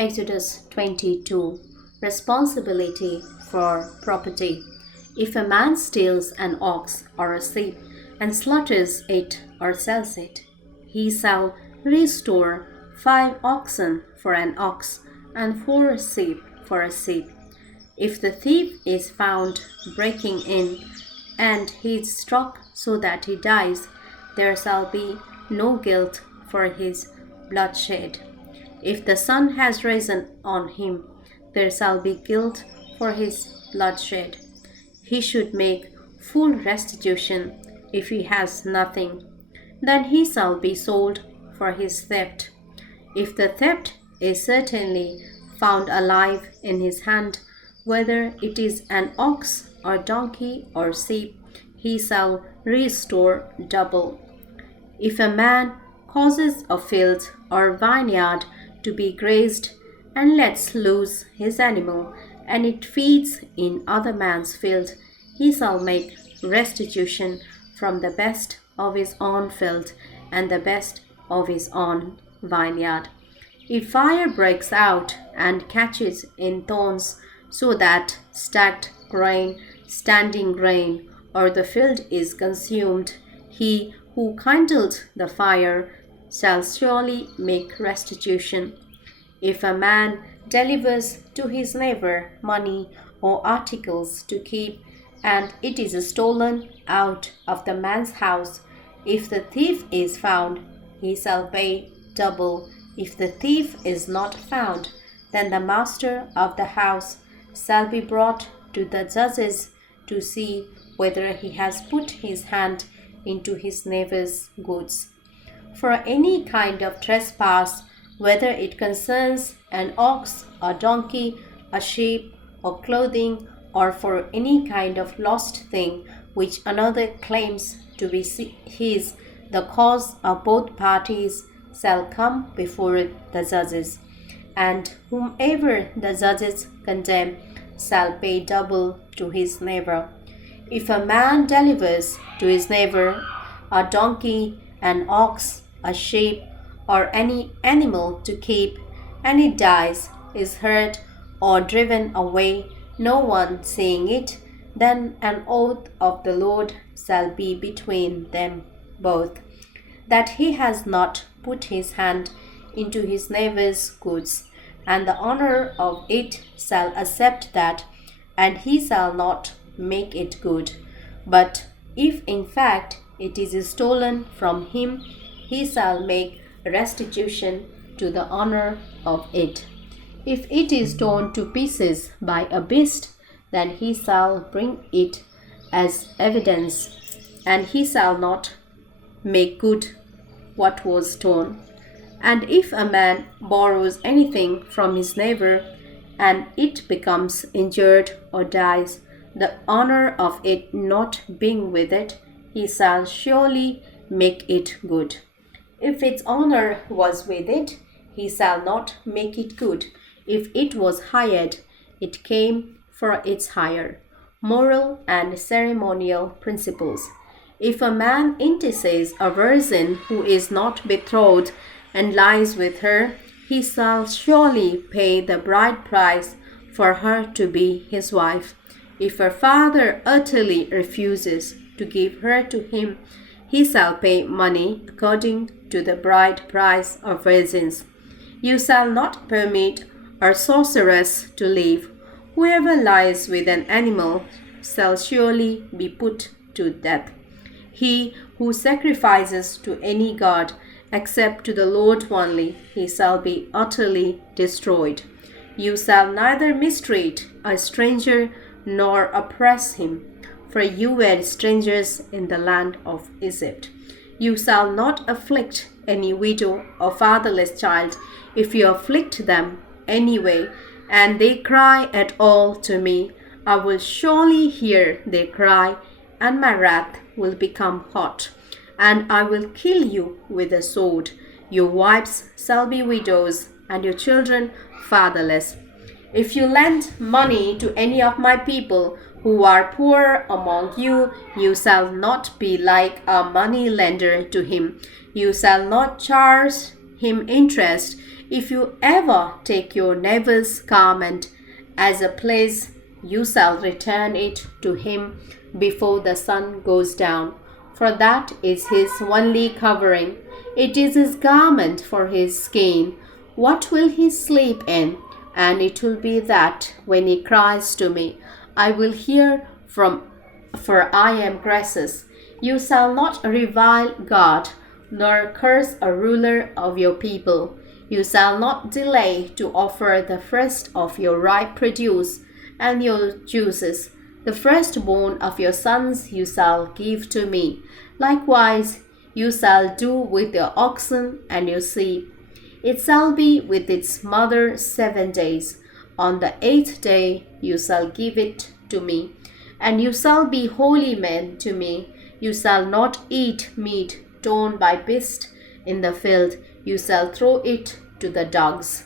Exodus 22. Responsibility for property. If a man steals an ox or a sheep and slaughters it or sells it, he shall restore 5 oxen for an ox and 4 sheep for a sheep. If the thief is found breaking in and he is struck so that he dies, there shall be no guilt for his bloodshed. If the sun has risen on him, there shall be guilt for his bloodshed. He should make full restitution if he has nothing. Then he shall be sold for his theft. If the theft is certainly found alive in his hand, whether it is an ox or donkey or sheep, he shall restore double. If a man causes a field or vineyard to be grazed and lets loose his animal, and it feeds in other man's field, he shall make restitution from the best of his own field and the best of his own vineyard. If fire breaks out and catches in thorns, so that stacked grain, standing grain, or the field is consumed, he who kindled the fire shall surely make restitution. If a man delivers to his neighbor money or articles to keep, and it is stolen out of the man's house, if the thief is found, he shall pay double. If the thief is not found, then the master of the house shall be brought to the judges to see whether he has put his hand into his neighbor's goods. For any kind of trespass, whether it concerns an ox, a donkey, a sheep, or clothing, or for any kind of lost thing which another claims to be his, the cause of both parties shall come before the judges, and whomever the judges condemn shall pay double to his neighbor. If a man delivers to his neighbor a donkey, an ox, a sheep, or any animal to keep, and it dies, is hurt, or driven away, no one seeing it, then an oath of the Lord shall be between them both, that he has not put his hand into his neighbor's goods, and the owner of it shall accept that, and he shall not make it good. But if in fact it is stolen from him, he shall make restitution to the owner of it. If it is torn to pieces by a beast, then he shall bring it as evidence, and he shall not make good what was torn. And if a man borrows anything from his neighbor, and it becomes injured or dies, the owner of it not being with it, he shall surely make it good. If its owner was with it, he shall not make it good. If it was hired, it came for its hire. Moral and ceremonial principles. If a man entices a virgin who is not betrothed and lies with her, he shall surely pay the bride price for her to be his wife. If her father utterly refuses to give her to him, he shall pay money according to the bride price of virgins. You shall not permit a sorceress to live. Whoever lies with an animal shall surely be put to death. He who sacrifices to any god except to the Lord only, he shall be utterly destroyed. You shall neither mistreat a stranger nor oppress him, for you were strangers in the land of Egypt. You shall not afflict any widow or fatherless child. If you afflict them anyway, and they cry at all to me, I will surely hear their cry, and my wrath will become hot, and I will kill you with a sword. Your wives shall be widows, and your children fatherless. If you lend money to any of my people who are poor among you, you shall not be like a money lender to him. You shall not charge him interest If you ever take your neighbor's garment as a pledge, you shall return it to him before the sun goes down. For that is his only covering. It is his garment for his skin. What will he sleep in? And it will be that when he cries to me, I will hear for I am gracious. You shall not revile God, nor curse a ruler of your people. You shall not delay to offer the first of your ripe produce and your juices. The firstborn of your sons you shall give to me. Likewise, you shall do with your oxen and your sheep. It shall be with its mother 7 days. On the 8th day you shall give it to me, and you shall be holy men to me. You shall not eat meat torn by beasts in the field. You shall throw it to the dogs.